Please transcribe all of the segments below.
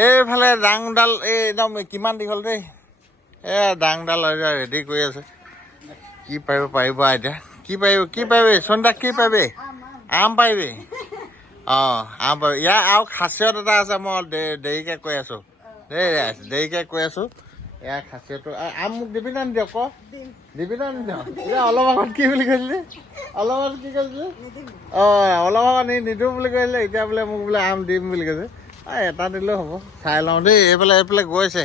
এইফালে ডাংডাল একদম কিমান দীঘল দেই ডাংডাল ৰেডি কৰি আছে কি পাৰিব এতিয়া কি পাৰিবি চন্দা কি পাৰিবি আম পাৰিবি আম পাৰিবি ইয়াৰ আৰু খাচিয়ত এটা আছে মই দেৰিকৈ কৈ আছোঁ দেৰিকৈ কৈ আছোঁ ইয়াৰ খাচিয়তটো আম মোক দিবি না নিদিয় ক দিবি না নিদিয় এতিয়া অলপ আগত কি বুলি কৈছিলি অলপ আগত কি কৈছিলি অলপ আগত নিদিওঁ বুলি কৈছিলে এতিয়া বোলে মোক বোলে আম দিম বুলি কৈছে এটা দিলেও হ'ব চাই লওঁ দেই এইফালে গৈছে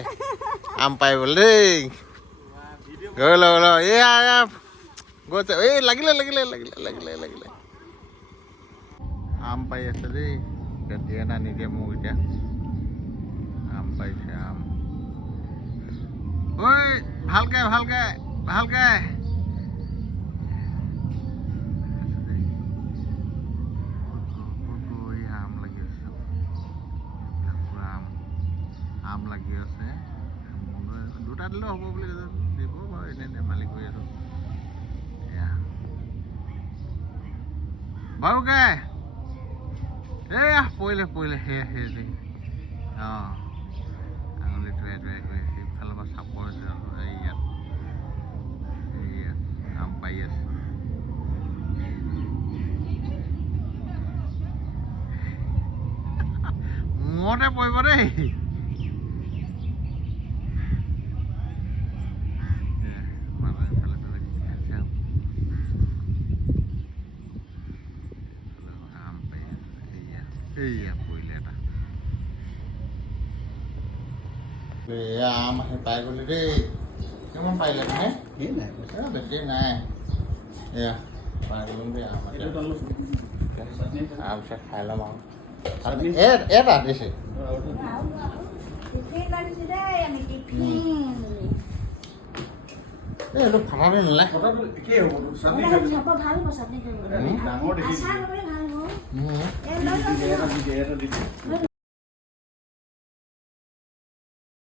আম পাৰিবলৈ দেই গৈ ল এয়া গৈছে লাগিলে আম পাই আছে দেই দিয়ে না নিদিয়ে মোক এতিয়া আম পাইছে আম ঐ ভালকে আম লাগি আছে দুটা দিলেও হ'ব বুলি দিব বাৰু এনে ধেমালি কৰি আছোঁ এয়া বাৰুকে এয়া পৰিলে সেই আঙুলিটো এডুৱাই কৰি সেইফালৰ পৰা চাপৰ হৈছে ইয়াত আম পাই আছে মূৰতে পৰিব দেই পৰিলে এটা এয়া আম আহি পাই গ'লি দেই কিমান পাৰিলে নাই বেছি নাই এয়া পাই গ'লো দেই আম পিছত খাই ল'ম আৰু এটা দিছে এইটো ফাটাটো নলে ভাল